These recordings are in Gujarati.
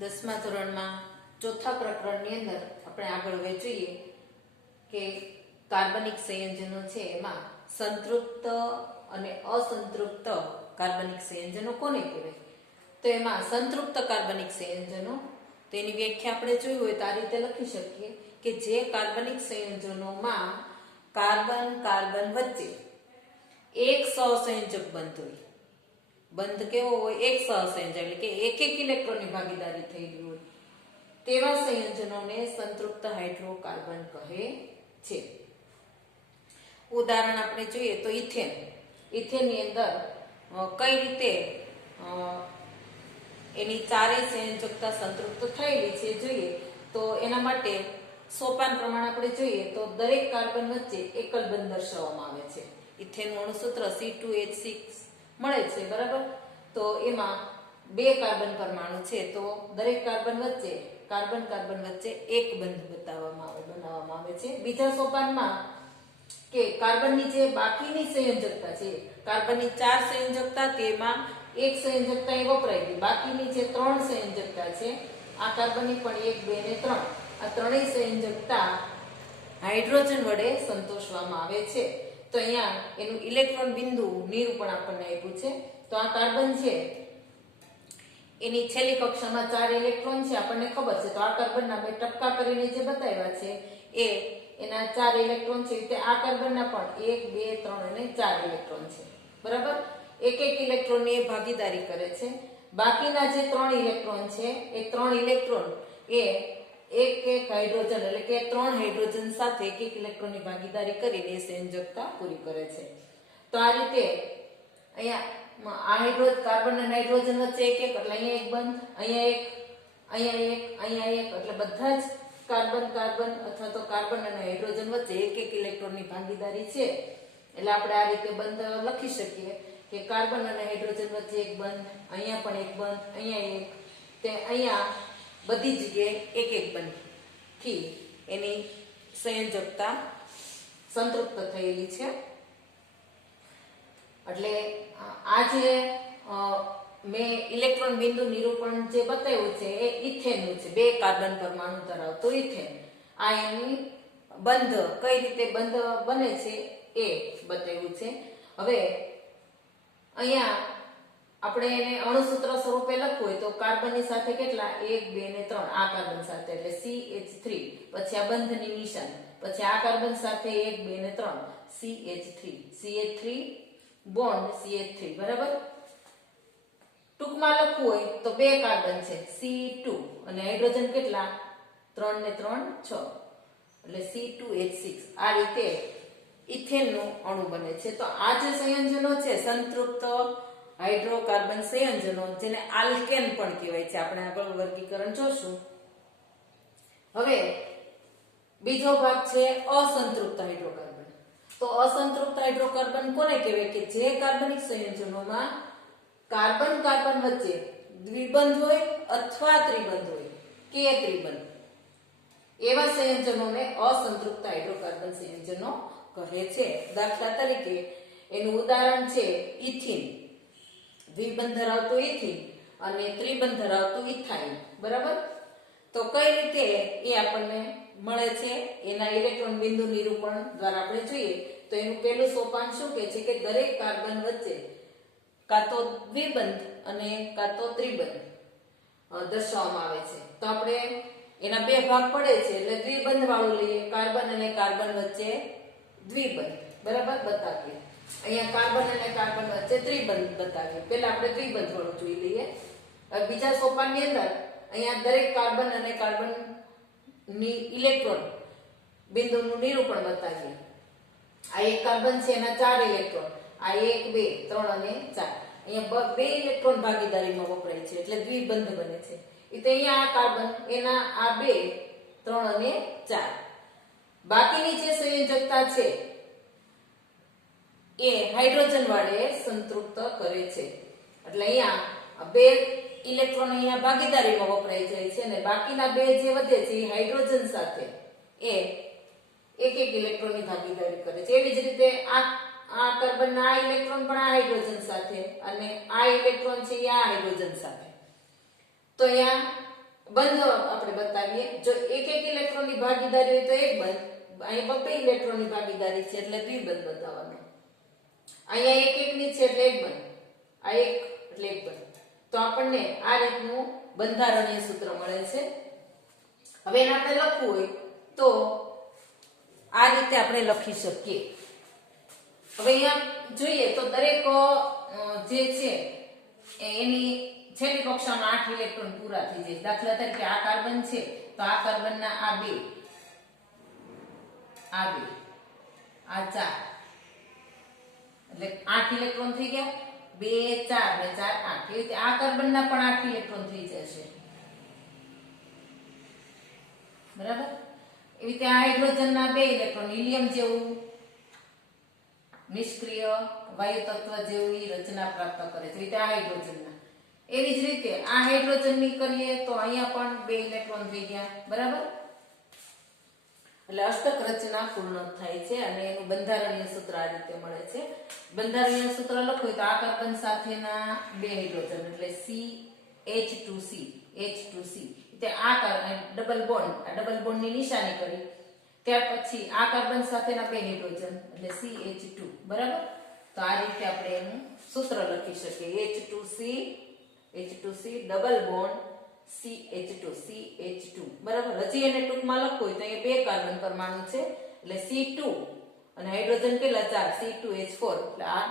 10મા ધોરણમાં ચોથા પ્રકરણની અંદર આપણે આગળ હવે જોઈએ કે કાર્બનિક સંયોજનો છે એમાં સંતૃપ્ત અને અસંતૃપ્ત કાર્બનિક સંયોજનો કોને કહેવાય? તો એમાં સંતૃપ્ત કાર્બનિક સંયોજનો તેની વ્યાખ્યા આપણે જોઈ હોય તો આ રીતે લખી શકીએ કે જે કાર્બનિક સંયોજનોમાં કાર્બન કાર્બન વચ્ચે એક સહસંયોજક બંધ હોય. બંધ કેવો હોય? એક સહસંયોજક, એટલે કે એક ઇલેક્ટ્રોનની ભાગીદારી થયેલી હોય તેવા સંયોજનોને સંતૃપ્ત હાઇડ્રોકાર્બન કહે છે. ઉદાહરણ આપણે જોઈએ તો ઇથેન. ઇથેનની અંદર કઈ રીતે એની ચારેય સંયોજકતા સંતૃપ્ત થયેલી છે જોઈએ તો એના માટે સોપાન પ્રમાણે આપણે જોઈએ તો દરેક કાર્બન વચ્ચે એકલ બંધ દર્શાવવામાં આવે છે. ઇથેનનું અણુસૂત્ર C2H6 મળે છે, બરાબર? તો એમાં 2 કાર્બન પરમાણુ છે તો દરેક કાર્બન વચ્ચે એક બંધ બનાવવામાં આવે છે. બીજા સોપાનમાં કે કાર્બનની જે બાકીની સંયોજકતા છે, કાર્બનની 4 સંયોજકતા, તેમાં એક સંયોજકતા એ વપરાય ગઈ. બાકીની જે 3 સંયોજકતા છે, આ કાર્બનની પણ 1, 2 ને 3, આ ત્રણેય સંયોજકતા હાઇડ્રોજન વડે સંતોષવામાં આવે છે. તો અહીંયા એનું ઇલેક્ટ્રોન બિંદુ નિરૂપણ આપણને આપ્યું છે. તો આ કાર્બન છે એની છેલ્લી કક્ષામાં 4 ઇલેક્ટ્રોન છે, આપણને ખબર છે. તો આ કાર્બનના મેં ટપકા કરીને જે બતાવ્યા છે એ એના 4 ઇલેક્ટ્રોન છે. તે આ કાર્બનના પણ 1, 2, 3 અને 4 ઇલેક્ટ્રોન છે, બરાબર? એક ઇલેક્ટ્રોનની એ ભાગીદારી કરે છે. બાકીના જે 3 ઇલેક્ટ્રોન છે એ 3 ઇલેક્ટ્રોન એ એક હાઇડ્રોજન, એટલે કે 3 હાઇડ્રોજન સાથે એક ઇલેક્ટ્રોનની ભાગીદારી કરીને એ સંયોજકતા પૂરી કરે છે. તો આ રીતે અહીંયા કાર્બન અને હાઇડ્રોજન વચ્ચે એક એટલે અહીંયા એક બંધ, અહીંયા એક એટલે બધા જ કાર્બન અથવા તો કાર્બન અને હાઇડ્રોજન વચ્ચે એક ઇલેક્ટ્રોનની ભાગીદારી છે. એટલે આપણે આ રીતે બંધ લખી શકીએ કે કાર્બન અને હાઇડ્રોજન વચ્ચે એક બંધ, અહીંયા પણ એક બંધ, અહીંયા એક, તે અહીંયા બધી જગ્યાએ એક બંધથી એની સંયોજકતા સંતૃપ્ત થયેલી છે. એટલે આ જે મેં ઇલેક્ટ્રોન બિંદુ નિરૂપણ જે બતાવ્યું છે એ ઇથેનનું છે. 2 કાર્બન પરમાણુ ધરાવતો ઇથેન. આ એની બંધ કઈ રીતે બંધ બને છે એ બતાવ્યું છે. હવે અહીંયા આપણે એને અણુસૂત્ર સ્વરૂપે લખવું હોય તો કાર્બનની સાથે કેટલા? 1, 2 ને 3. આ કાર્બન સાથે એટલે CH3, પછી આ બંધની નિશાન, પછી આ કાર્બન સાથે 1, 2 ને 3 CH3 બોન્ડ CH3, બરાબર? ટૂંકમાં લખવું હોય તો 2 કાર્બન છે C2 અને હાઇડ્રોજન કેટલા? 3 ને 3 6 એટલે C2H6. આ રીતે ઇથેનનું અણુ બને છે. તો આ જે સંયોજનો છે સંતૃપ્ત હાઇડ્રોકાર્બન સંયોજનો, જેને આલ્કેન પણ કહેવાય છે, આપણે આગળ વર્ગીકરણ જોશું. હવે બીજો ભાગ છે અસંતૃપ્ત હાઇડ્રોકાર્બન. તો અસંતૃપ્ત હાઇડ્રોકાર્બન કોને કહેવાય? કે જે કાર્બનિક સંયોજનોમાં કાર્બન વચ્ચે દ્વિબંધ હોય અથવા ત્રિબંધ હોય કે ત્રિબંધ, એવા સંયોજનોને અસંતૃપ્ત હાઇડ્રોકાર્બન સંયોજનો કહે છે. દાખલા તરીકે એનું ઉદાહરણ છે ઇથિન. દ્વિબંધ ધરાવતું ઇથિન અને ત્રિબંધ ધરાવતું ઇથાઇન, બરાબર? તો કઈ રીતે એ આપણને મળે છે એના ઇલેક્ટ્રોન બિંદુ નિરૂપણ દ્વારા આપણે જોઈએ તો એનું પહેલું સોપાન શું કહે છે કે દરેક કાર્બન વચ્ચે કાં તો દ્વિબંધ અને કાં તો ત્રિબંધ દર્શાવવામાં આવે છે. તો આપણે એના 2 ભાગ પડે છે એટલે દ્વિબંધ વાળું લઈએ. કાર્બન અને કાર્બન વચ્ચે દ્વિબંધ, બરાબર? બતાવીએ. અહીંયા કાર્બન અને કાર્બન વચ્ચે ત્રિબંધ બતાવીએ. પહેલા આપણે દ્વિબંધ વાળું જોઈ લઈએ. બીજા સોપાનની અંદર અહીંયા દરેક કાર્બન અને કાર્બન ની ઇલેક્ટ્રોન બિંદુનું નિરૂપણ બતાવીએ. આ એક કાર્બન છે એના 4 ઇલેક્ટ્રોન, આ 1, 2, 3 અને 4. અહીંયા 2 ઇલેક્ટ્રોન ભાગીદારીમાં વપરાય છે એટલે દ્વિબંધ બને છે. એટલે અહીંયા આ કાર્બન એના આ 2, 3 અને 4. બાકીની જે સંયોજકતા છે એ હાઇડ્રોજન વડે સંતૃપ્ત કરે છે. એટલે અહીંયા 2 ઇલેક્ટ્રોન અહીંયા ભાગીદારીમાં વપરાઈ જાય છે અને બાકીના 2 જે વધે છે એ હાઇડ્રોજન સાથે એ એક ઇલેક્ટ્રોનની ભાગીદારી કરે છે. એવી જ રીતે આ કાર્બનના આ ઇલેક્ટ્રોન પણ આ હાઇડ્રોજન સાથે અને આ ઇલેક્ટ્રોન છે એ આ હાઇડ્રોજન સાથે. તો અહીંયા બંધ આપણે બતાવીએ. જો એક ઇલેક્ટ્રોનની ભાગીદારી હોય તો એક બંધ, અહીંયા બે ઇલેક્ટ્રોનની ભાગીદારી છે એટલે દ્વિબંધ બતાવવાનો. અહીંયા એકની છે એટલે એક બંધ, આ એક એટલે એક બંધ. તો આપણને આ રીતનું બંધારણીય સૂત્ર મળે છે. હવે એને આપણે લખવું હોય તો આ રીતે આપણે લખી શકીએ. હવે અહીંયા જોઈએ તો દરેક જે છે એની છેલ્લી કક્ષામાં 8 ઇલેક્ટ્રોન પૂરા થઈ જાય. દાખલા તરીકે આ કાર્બન છે તો આ કાર્બનના આ બે, આ 4 એટલે 8 ઇલેક્ટ્રોન થઈ ગયા. 2 4 ને 4 8. એ રીતે આ કાર્બનના પણ 8 ઇલેક્ટ્રોન થઈ જશે. બરાબર. એવી રીતે આ હાઇડ્રોજનના 2 ઇલેક્ટ્રોન, હિલિયમ જેવું નિષ્ક્રિય વાયુ તત્વ જેવી રચના પ્રાપ્ત કરે છે. રીતે આ હાઇડ્રોજનના, એવી જ રીતે આ હાઇડ્રોજનની કરીએ તો અહીંયા પણ 2 ઇલેક્ટ્રોન થઈ ગયા. બરાબર. એટલે અષ્ટક રચના પૂર્ણ થાય છે અને એનું બંધારણીય સૂત્ર આ રીતે મળે છે. બંધારણીય સૂત્ર લખો તો આ કાર્બન સાથેના 2 હાઇડ્રોજન એટલે CH2C H2C. એટલે આ ડબલ બોન્ડ ની નિશાની કરી. ત્યાર પછી આ કાર્બન સાથેના 2 હાઇડ્રોજન એટલે CH2. બરાબર. તો આ રીતે આપણે એનું સૂત્ર લખી શકીએ. H2C ડબલ બોન્ડ CH2 બરાબર. હજી એને ટૂંકમાં લખવું હોય તો અહીંયા 2 કાર્બન પરમાણુ છે એટલે C2 અને હાઇડ્રોજન કેટલા 4 C2H4 એટલે આ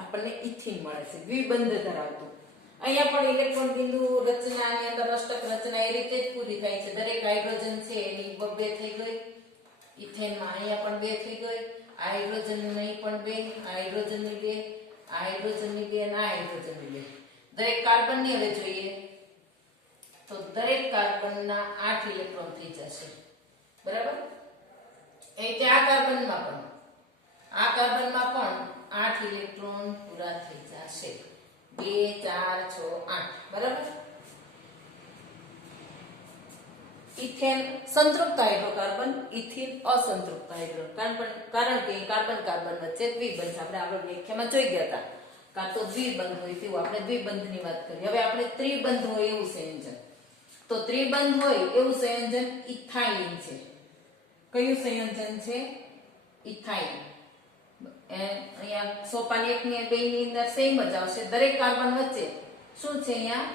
આપણને ઇથીન મળે છે, દ્વિબંધ ધરાવતું. અહીંયા પણ ઇલેક્ટ્રોન બિંદુ રચનાની અંદર અષ્ટક રચના એ રીતે જ પૂરી થાય છે. દરેક હાઇડ્રોજન છે એની 2 થઈ ગઈ. ઇથેનમાં અહીંયા પણ 2 થઈ ગઈ. આ હાઇડ્રોજનની પણ 2, આ હાઇડ્રોજનની 2, આ હાઇડ્રોજનની 2 અને આ હાઇડ્રોજનની 2. દરેક કાર્બનની હવે જોઈએ તો દરેક કાર્બનના 8 ઇલેક્ટ્રોન થઈ જશે. બરાબર. એ રીતે આ કાર્બનમાં પણ 8 ઇલેક્ટ્રોન પૂરા થઈ જશે. 2 4 6 8. બરાબર. ઇથેન સંતૃપ્ત હાઇડ્રોકાર્બન, ઇથિન અસંતૃપ્ત હાઇડ્રોકાર્બન. કારણ કે કાર્બન કાર્બન વચ્ચે દ્વિબંધ આપણે આગળ વ્યાખ્યામાં જોઈ ગયા હતા. કાં તો દ્વિબંધ હોય તેવું આપણે દ્વિબંધની વાત કરી. હવે આપણે ત્રિબંધ હોય એવું સંયોજન. તો ત્રિબંધ હોય એવું સંયોજન ઇથાઇન છે. કયું સંયોજન છે? ઇથાઇન. અહીંયા સોપાન 1 ની 2 ની અંદર સેમ જ આવશે. દરેક કાર્બન વચ્ચે શું છે? અહીંયા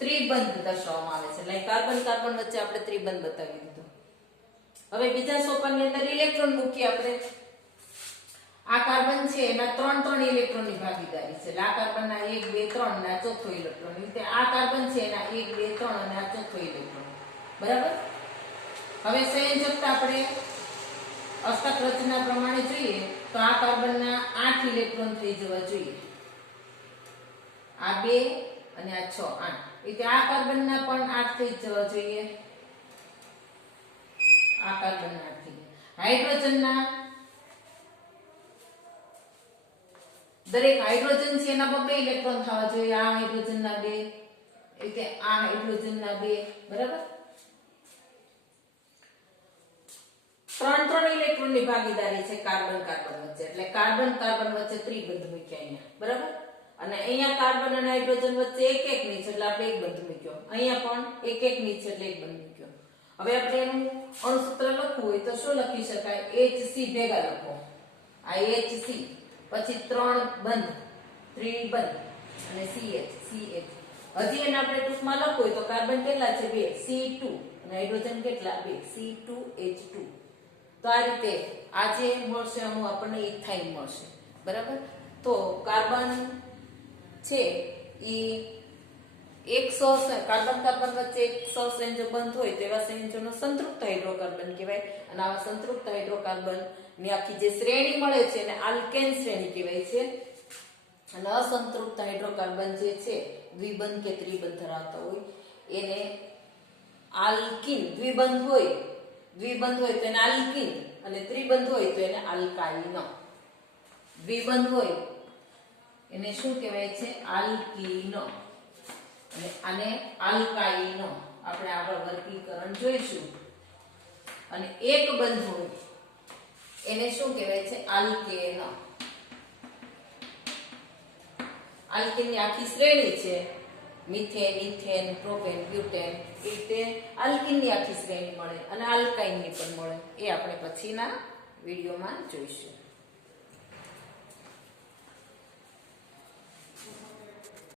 ત્રિબંધ દર્શાવવામાં આવે છે. એટલે કાર્બન કાર્બન વચ્ચે આપણે ત્રિબંધ બતાવી દીધો. હવે બીજા સોપાનની અંદર ઇલેક્ટ્રોન મૂકીએ આપણે. આ કાર્બન છે એના 3 ઇલેક્ટ્રોનની ભાગીદારી છે. એટલે આ કાર્બનના 1 2 3 અને આ ચોથો ઇલેક્ટ્રોન. એટલે આ કાર્બન છે એના 1 2 3 અને આ ચોથો ઇલેક્ટ્રોન. બરાબર. હવે સંયોજકતા આપણે અષ્ટક રચના પ્રમાણે જોઈએ તો આ કાર્બનના 8 ઇલેક્ટ્રોન થઈ જવા જોઈએ. આ 2 અને આ 6 8. એટલે આ કાર્બનના પણ 8 થઈ જવા જોઈએ. આ કાર્બનના 8 થઈ ગયા. હાઇડ્રોજનના દરેક હાઇડ્રોજન છે એના 2 ઇલેક્ટ્રોન થવા જોઈએ. આ હાઇડ્રોજનના 2 એટલે આ હાઇડ્રોજનના 2. બરાબર. 3 ઇલેક્ટ્રોનની ભાગીદારી છે કાર્બન કાર્બન વચ્ચે. એટલે કાર્બન કાર્બન વચ્ચે ત્રિબંધ મૂક્યા અહીંયા. બરાબર. અને અહીંયા કાર્બન અને હાઇડ્રોજન વચ્ચે એક ની છે એટલે આપણે એક બંધ મૂક્યો. અહીંયા પણ એક ની છે એટલે એક બંધ મૂક્યો. હવે આપણે એનું અણુસૂત્ર લખવું હોય તો શું લખી શકાય? HC ભેગા લખો. આ HC પછી 3 બંધ, ત્રિબંધ અને CH. હજી એને આપણે ટૂંકમાં લખવું હોય તો કાર્બન કેટલા છે? 2 C2 અને હાઇડ્રોજન કેટલા? 2 C2H2. તો આ રીતે આ જે મળશે અણુ આપણને ઇથાઇન મળશે. બરાબર. તો કાર્બન છે એ કાર્બન કાર્બન વચ્ચે એક સહસંયોજક બંધ હોય તેવા સંયોજનો સંતૃપ્ત હાઇડ્રોકાર્બન કહેવાય. અને આવા સંતૃપ્ત હાઇડ્રોકાર્બન ની આખી જે શ્રેણી મળે છે એને આલ્કેન શ્રેણી કહેવાય છે. અને અસંતૃપ્ત હાઇડ્રોકાર્બન જે છે દ્વિબંધ કે ત્રિબંધ ધરાવતા હોય એને આલ્કીન. દ્વિબંધ હોય તો એને આલ્કીન અને ત્રિબંધ હોય તો એને આલ્કાઇન. દ્વિબંધ હોય એને શું કહેવાય છે? આલ્કીન. અને આને આલ્કાઇન આપણે આગળ વર્ગીકરણ જોઈશું. અને એક બંધ હોય એને શું કહેવાય છે? આલ્કેન. આલ્કેનની આખી શ્રેણી છે મિથેન ઇથેન પ્રોપેન બ્યુટેન એ રીતે આલ્કિનની આખી શ્રેણી મળે અને આલ્કાઇનની પણ મળે. એ આપણે પછીના વિડીયોમાં જોઈશું.